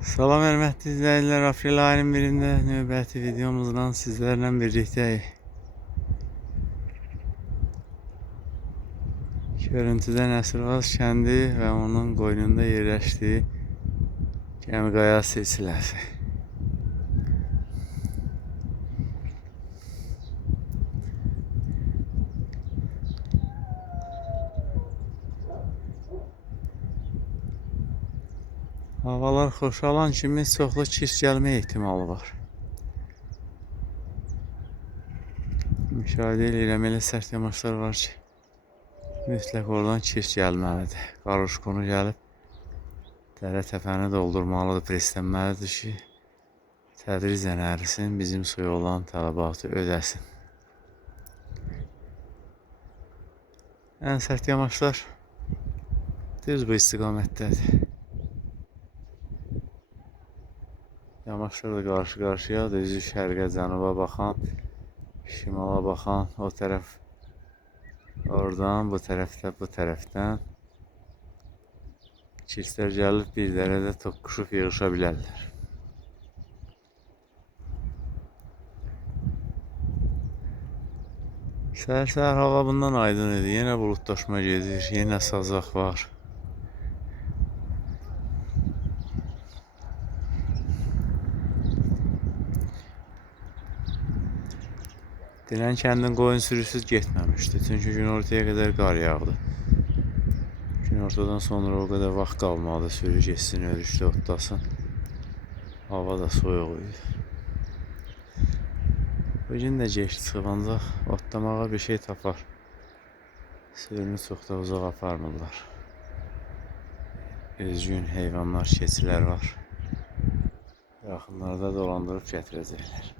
Salam hörmətli izləyicilər, aprel ayının birində növbəti videomuzla sizlərlə birlikdəyik. Görüntüdə Nəsirvaz kəndi və onun qoynunda yerləşdiyi Gəmiqaya silsiləsi. Havalar xoşalan kimi çoxlu kir gəlmə ehtimalı var. Müşahidə edirəm, elə sərt yamaçlar var ki, mütləq oradan kir gəlməlidir. Qarışqonu gəlib dərə təpəni doldurmalıdır, preslənməlidir ki, tədricən ərisin, bizim suya olan tələbatı ödəsin. Ən sərt yamaçlar düz bu istiqamətdədir. Yamaçlar da qarşı-qarşıyadır, üzü şərqə, cənuba baxan, şimala baxan, o tərəf oradan, bu tərəfdə, bu tərəfdən kilslər gəlib bir dərədə toqquşub yığışa bilərlər. Səhər hava bundan aydın idi, yenə buludlaşma gedir, yenə sazaq var. Denən kəndin qoyun sürüsüz getməmişdi, çünki günortaya qədər qar yağdı. Günortadan sonra o qədər vaxt qalmadı, sürü geçsin, örüşdə otlasın. Hava da soyuq idi. Bugün də geç çıxıb, ancaq otlamağa bir şey tapar. Sürünü çox da uzaq aparmırlar. Üzgün heyvanlar, keçilər var. Yaxınlarda dolandırıb gətirəcəklər.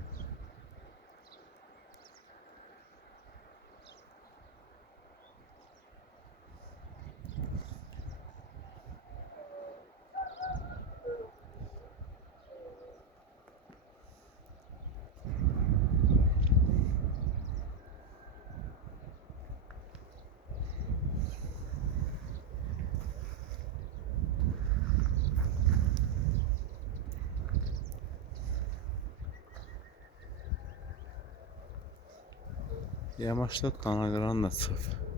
Yamaçda danaqıran da çıxıb.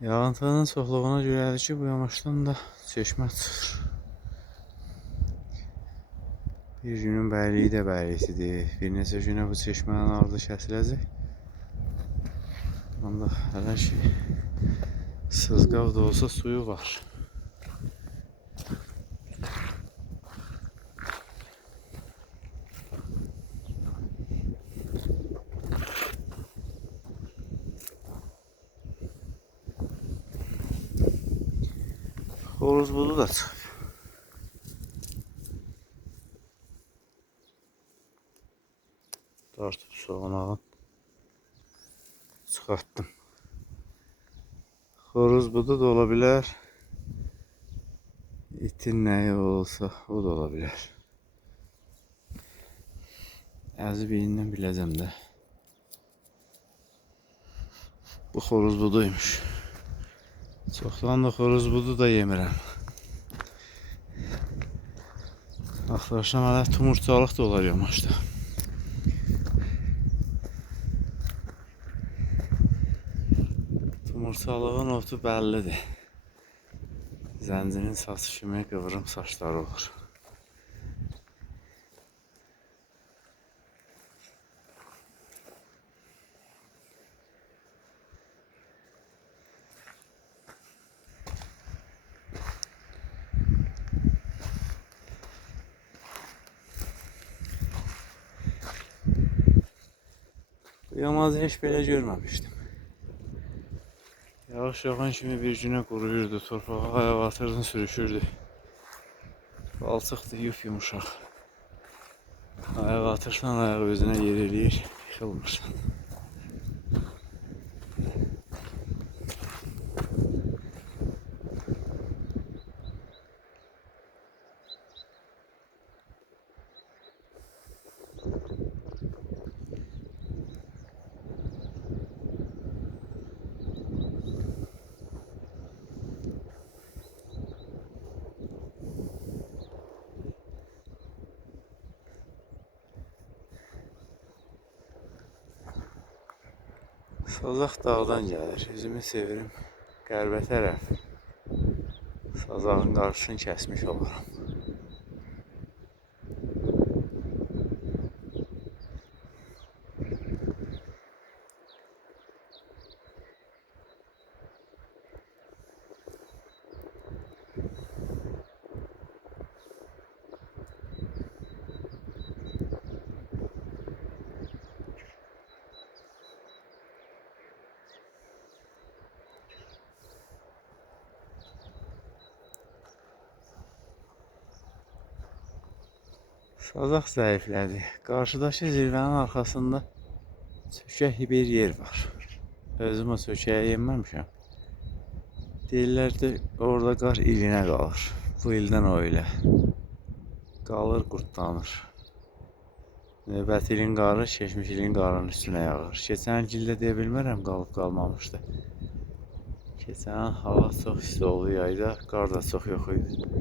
Yağıntının çoxluğuna görədir ki, bu yamaçdan da çeşmə çıxır. Bir günün bəyliyi də bəylisidir. Bir neçə günə bu çeşmənin ardı kəsiləcək. Ancaq hələ ki, sızqav da olsa suyu var. Xoruz budu da çıxıb. Dartıb soğanağın çıxartdım. Xoruz budu da ola bilər. İtin nəyi olsa o da ola bilər. Əzi birindən biləcəm də. Bu xoruz buduymuş. Çoxdan da xoruz budu da yemirəm. Axtarışam hələ tumurçalıq da olar yamaçda. Tumurçalığın otu bəllidir. Zəncinin saçı kimi qıvrım saçları olur. Bu yamazı heç belə görməmişdim. Yağış yağan kimi bir günə quruyurdu, torpağa ayaq atırdın, sürüşürdü. Balçıqdır, yumuşaq. Ayağa atırsan ayağı özünə yer eləyir, yıxılmırsan. Sazaq dağdan gəlir. Üzümü sevirim. Qərbə tərəf. Sazağın qarşısını kəsmiş oluram. Sazaq zəiflədi. Qarşıdakı zirvənin arxasında çökək bir yer var. Özüm o çökəyə yenməmişəm. Deyirlər ki, orada qar ilinə qalır. Bu ildən o ilə. Qalır, qurtlanır. Növbəti ilin qarı, keçmiş ilin qarının üstünə yağır. Keçən ildə deyə bilmərəm, qalıb qalmamışdı. Keçən hava çox isti oldu yayda, qar da çox yox idi.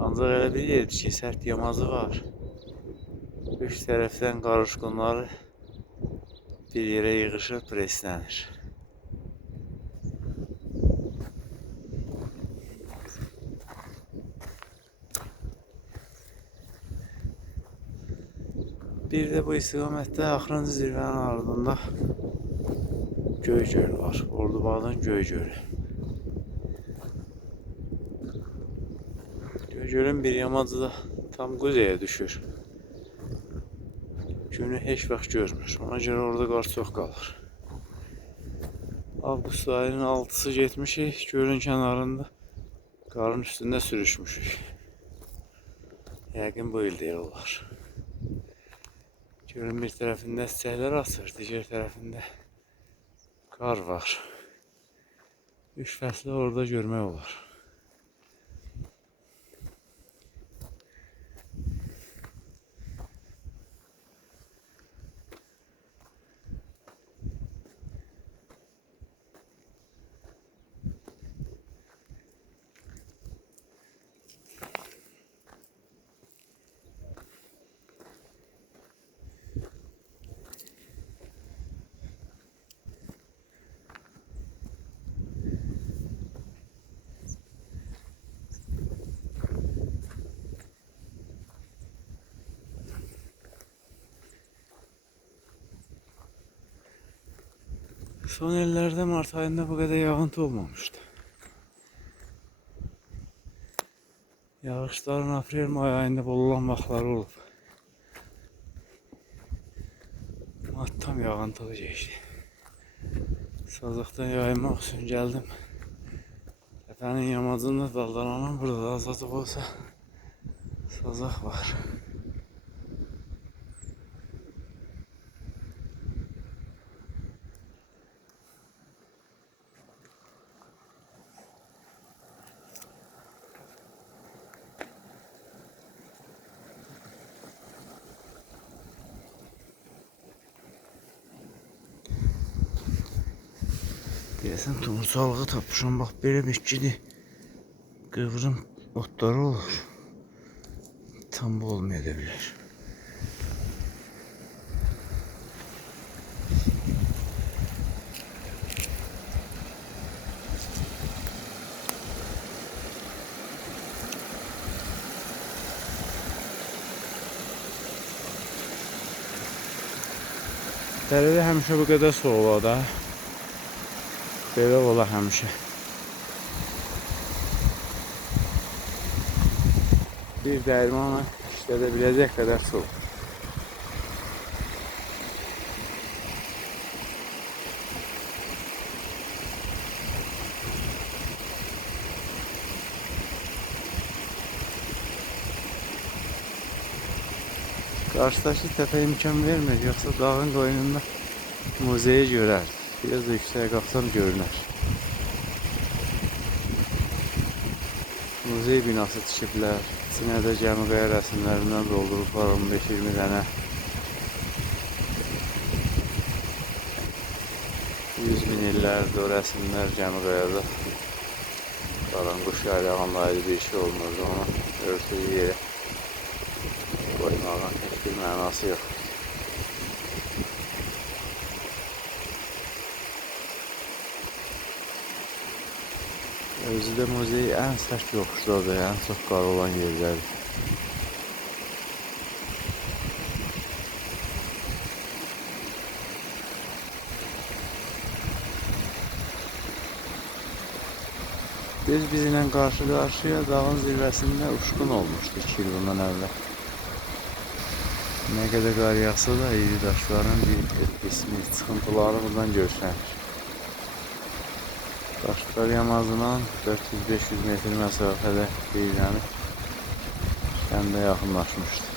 Ancaq elə bir yerdir ki, sərt yamacı var. Üç tərəfdən qar uçqunları bir yerə yığışıb preslənir. Bir də bu istiqamətdə axırıncı zirvənin ardında Göygöl var. Ordubadın Göygölü. Göygölün bir yamacı da tam quzeye düşür. Günü heç vaxt görmür. Ona görə orada qar çox qalır. Avqust ayının 6-sı getmişik. Gölün kənarında qarın üstündə sürüşmüşük. Yəqin bu il deyil olar. Gölün bir tərəfində çiçəklər açır, digər tərəfində qar var. Üç fəsli orada görmək olar. Son illərdə Mart ayında bu qədər yağıntı olmamışdı. Yağışların aprel-may ayında bol olan vaxtları olub. Mart tam yağıntılı geçdi. Sazaqdan yayınmaq üçün gəldim. Təpənin yamacında daldalanam, burada da azadıq olsa sazaq var. Deyəsən tumurçalığı tapmışam, bax belə mükkidir. Qıvrım otları olur. Tam bu olmaya da bilər. Dərədə həmişə bu qədər su olar da. Belə ola həmişə. Bir dəyirmanla işlədə biləcək qədər su. Karşıdaki tepe imkan vermir, yoksa dağın qoynunda muzeyi görer. Biraz da yüksəyə qalxsam görünər. Muzey binası tikiblər. İçinə də gəmi qaya rəsmlərindən doldurublar 15-20 dənə. 100 min illərdir o rəsmlər gəmi qayada. Qaranquş yaylağında ayrı bir şey olmurdu, onu örtülü yerə koymağın heç bir mənası yox. Özü də muzey ən sərt yoxuşdadır, ən çox qar olan yerlərdir. Biz bizimlə qarşı-qarşıya dağın zirvəsində uçqun olmuşdu 2 il bundan əvvəl. Nə qədər qar yağsa da iri daşların bir qismi, çıxıntıları buradan görsənir. Daşlar yamazından 400-500 metr məsafədə deyilənir, kəndə yaxınlaşmışdı.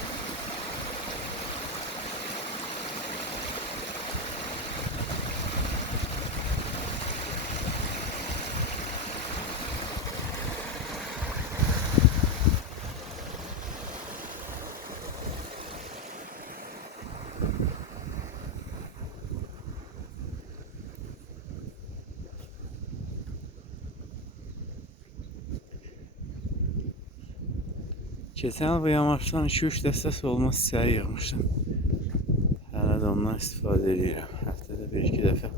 Keçən il bu yamaçdan 2-3 dəstə olma çiçəyi yığmışdım. Hələ də ondan istifadə edirəm. Həftədə 1-2 dəfə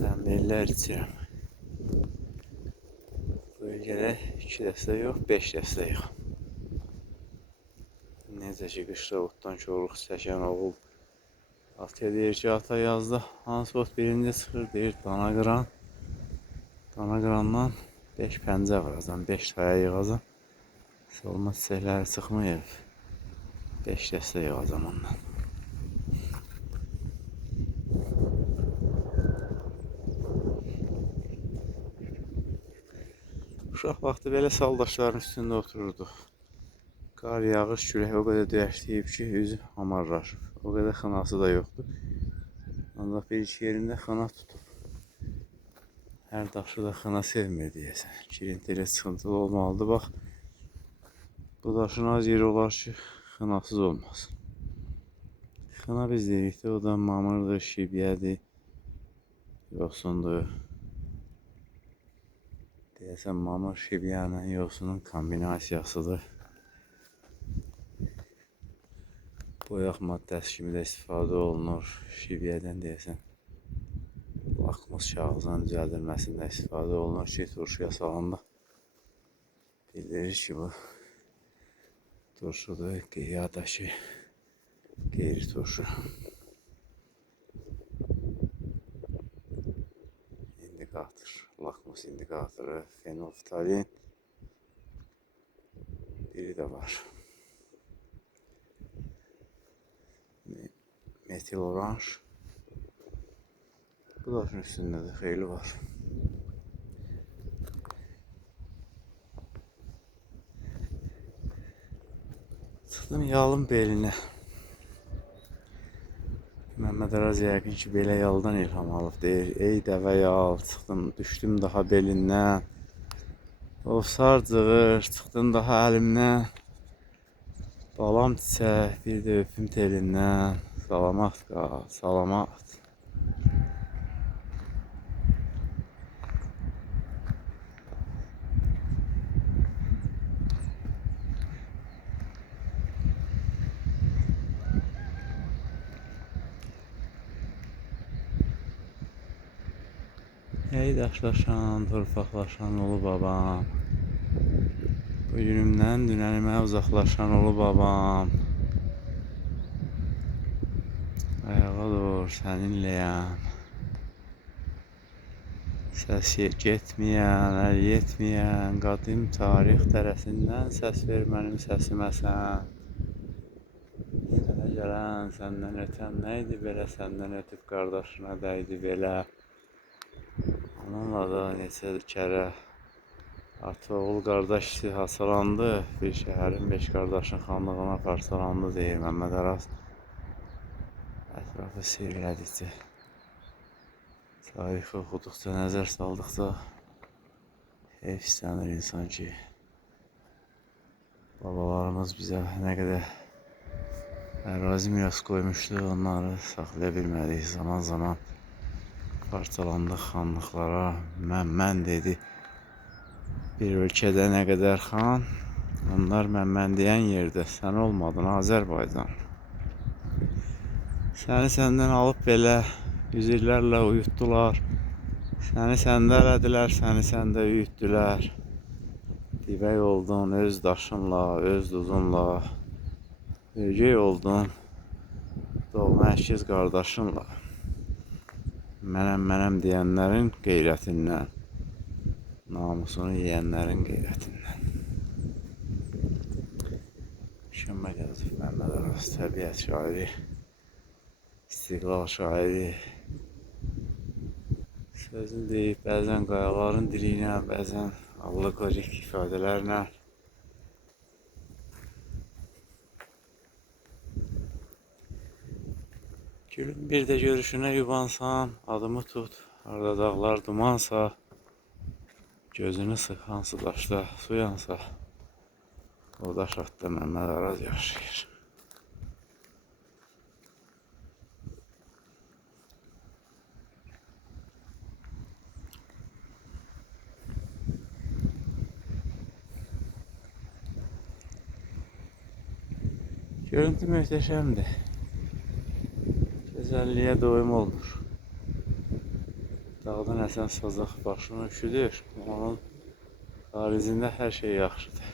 təmmirlər içirəm. Bu il gərək 2 dəstə yox, 5 dəstə yığım. Necə ki, qışda otdan korluq çəkən oğul atya deyir ki, ata yazda hansı ot birinci çıxır, deyir dana qıran. Dana qırandan 5 pəncə vuracam, 5 taya yığacam. Solma çiçəkləri çıxmayıb, 5 dəstə yığacam ondan. Uşaq vaxtı belə saldaşların üstündə otururduq. Qar, yağış, külək o qədər döyəşləyib ki, üzü hamarlaşıb. O qədər xınası da yoxdur. Ancaq bir-iki yerində xına tutub. Hər daşı da xına sevmir deyəsən. Kirintili, çıxıntılı olmalıdır. Bax, bu daşın az yeri olar ki, xınasız olmaz. Xına biz deyirik də, o da mamırdır, şibyədir, yosundur. Deyəsən, mamır, şibyənin, yosunun kombinasiyasıdır. Boyaq maddəsi kimi də istifadə olunur. Şibyədən deyəsən, lakmus kağızının düzəldilməsində istifadə olunur ki, turşuya salanda bildirir ki, bu turşudur, ya da ki, qeyri turşu. İndikator, lakmus indikatoru, fenolftalin biri də var. Metil oranj. Bu daşın üstündə də xeyli var. Çıxdım yalın belinə. Məhəmməd Araz yəqin ki, belə yaldan ilham alıb deyir. Ey dəvə yal, çıxdım, düşdüm daha belindən. Ovsar cığır, çıxdın daha əlimdən. Balam çiçək, bir də öpüm telindən. Salamat qal, salamat. Ey daşlaşan, torpaqlaşan ulu babam. Bugünümdən dünənimə uzaqlaşan ulu babam. Ayağa dur, səninləyəm. Səs getməyən, əl yetməyən, qadim tarix dərəsindən səs ver mənim səsimə sən. Sənə gələn, səndən ötən nəydi belə, səndən ötüb qardaşına dəydi belə. Onunla da neçə kərə Ata oğul qardaş hasalandı. Bir şəhərin 5 qardaşın xanlığına parçalandı deyir Məmməd Araz. Ətrafı seyr elədikcə, tarixi oxuduqca, nəzər saldıqca heyf istənir insan ki, babalarımız bizə nə qədər ərazi miras qoymuşdu, onları saxlaya bilmədik. Zaman zaman parçalandıq xanlıqlara, mən dedi. Bir ölkədə nə qədər xan, onlar mən deyən yerdə sən olmadın Azərbaycan. Səni səndən alıb belə yüzlərlə uyutdular. Səni səndələdilər, səni səndə üyütdülər. Divək oldun öz daşınla, öz duzunla. Ögey oldun doğma əkiz qardaşınla. Mənəm deyənlərin qeyrətindən, namusunu yeyənlərin qeyrətindən. Mükəmməl yazıb Məmməd Araz, təbiət şairi, istiqlal şairi. Sözünü deyib, bəzən qayaların diliylə, bəzən allegoriq ifadələrlə. Gülüm bir də görüşünə yubansan, adımı tut, harda dağlar dumansa, gözünü sıx hansı daşda su yansa, o daş atda Məmməd Araz yaşayır. Görüntü möhtəşəmdir. Gözəlliyə doyum olmur. Dağdan əsən sazaq başını üşüdür. Onun xaricində hər şey yaxşıdır.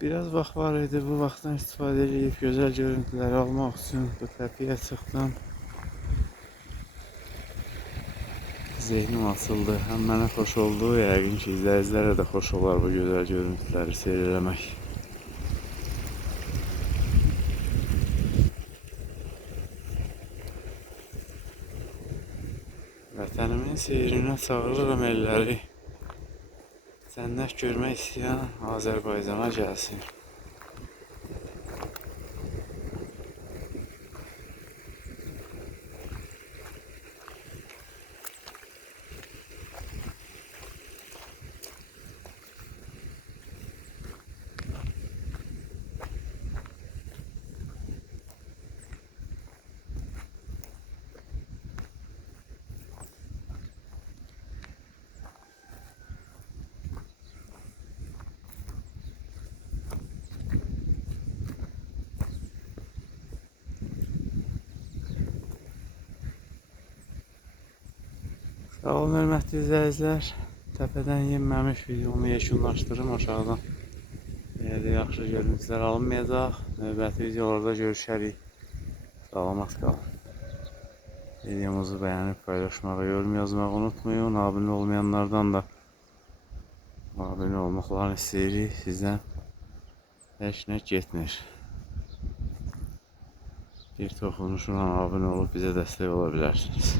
Biraz vaxt var idi, bu vaxtdan istifadə edib gözəl görüntüləri almaq üçün bu təpiyə çıxdım. Zehnim açıldı. Həm mənə xoş oldu, yəqin ki, izləyicilərə də xoş olar bu gözəl görüntüləri seyr eləmək. Vətənimin seyrinə çağırıram elləri. Cənnət görmək istəyən Azərbaycana gəlsin. Sağ olun, hörmətli izləyicilər. Təpədən yenməmiş videomu yekunlaşdırım aşağıdan. Yenə də yaxşı görüntülər alınmayacaq. Növbəti videolarda görüşərik. Salamat qalın. Videomuzu bəyənib paylaşmağı, yorum yazmağı unutmayın. Abunə olmayanlardan da abunə olmaqlarını istəyirik. Sizdən heç nə getmir. Bir toxunuşla abunə olub bizə dəstək ola bilərsiniz.